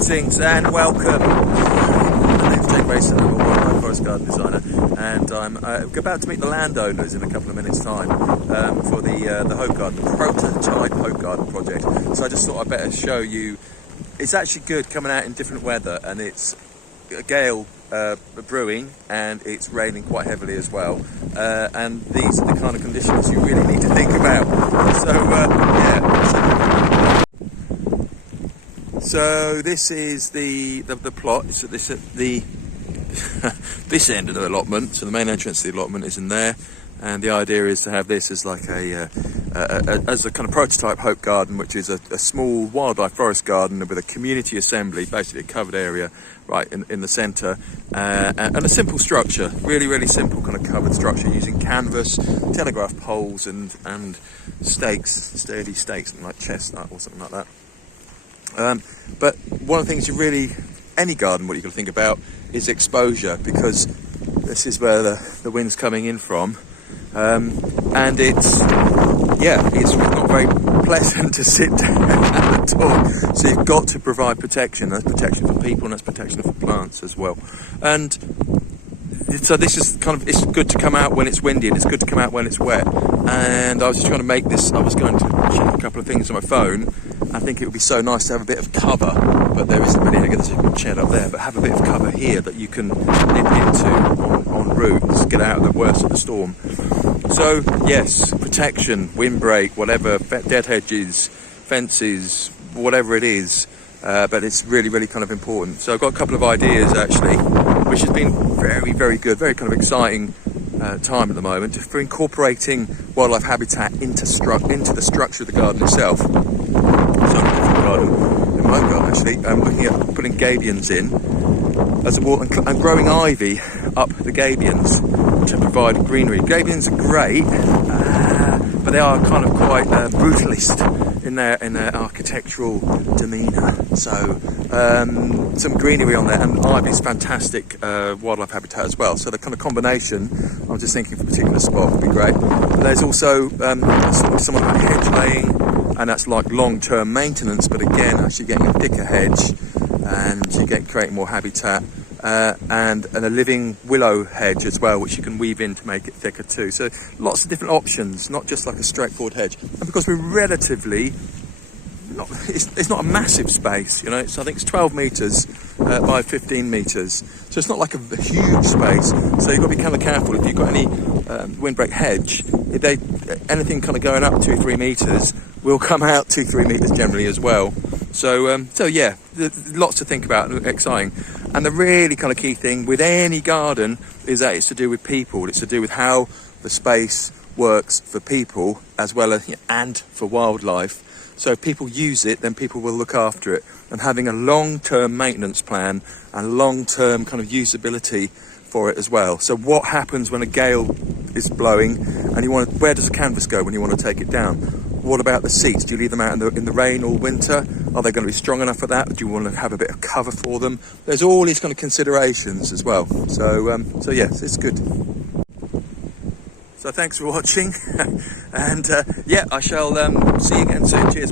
Greetings and welcome. My name's Jake Mason, I'm a wildlife forest garden designer, and I'm about to meet the landowners in a couple of minutes' time for the Hope Garden, the prototype Hope Garden project. So I just thought I'd better show you. It's actually good coming out in different weather, and it's a gale brewing, and it's raining quite heavily as well. And these are the kind of conditions you really need to think about. So yeah. So this is the plot. So this at the this end of the allotment. So the main entrance to the allotment is in there, and the idea is to have this as like as a kind of prototype Hope Garden, which is a small wildlife forest garden with a community assembly, basically a covered area right in the centre, and a simple structure, really simple kind of covered structure using canvas, telegraph poles, and stakes, sturdy stakes, something like chestnut or something like that. But one of the things any garden, what you got to think about is exposure, because this is where the wind's coming in from, and it's not very pleasant to sit down at all. So you've got to provide protection. That's protection for people, and that's protection for plants as well. And so this is it's good to come out when it's windy, and it's good to come out when it's wet. And I was just trying to make this. I was going to check a couple of things on my phone. I think it would be so nice to have a bit of cover, but there isn't really. I guess there's a shed up there, but have a bit of cover here that you can nip into en route, get out of the worst of the storm. So yes, protection, windbreak, whatever, dead hedges, fences, whatever it is, but it's really kind of important. So I've got a couple of ideas actually, which has been very good, very kind of exciting time at the moment for incorporating wildlife habitat into the structure of the garden itself. So in my garden actually, I'm looking at putting gabions in as a wall and growing ivy up the gabions to provide greenery. Gabions are great, but they are kind of quite brutalist in their architectural demeanour. So some greenery on there, and ivy is fantastic wildlife habitat as well. So the kind of combination, I'm just thinking for a particular spot would be great. But there's also someone about hedge laying, and that's like long-term maintenance, but again actually getting a thicker hedge, and you creating more habitat, and a living willow hedge as well, which you can weave in to make it thicker too. So lots of different options, not just like a straightforward hedge. And because we're relatively it's not a massive space, you know. So I think it's 12 meters by 15 meters, so it's not like a huge space. So you've got to be kind of careful if you've got any windbreak hedge. If anything kind of going up 2-3 meters will come out 2-3 meters generally as well. So yeah, lots to think about, exciting. And the really kind of key thing with any garden is that it's to do with people. It's to do with how the space works for people as well as and for wildlife. So if people use it, then people will look after it. And having a long-term maintenance plan and long-term kind of usability for it as well. So what happens when a gale is blowing and where does the canvas go when you want to take it down? What about the seats? Do you leave them out in the rain all winter? Are they going to be strong enough for that? Do you want to have a bit of cover for them? There's all these kind of considerations as well. So yes, it's good. So thanks for watching, and yeah, I shall see you again soon. Cheers.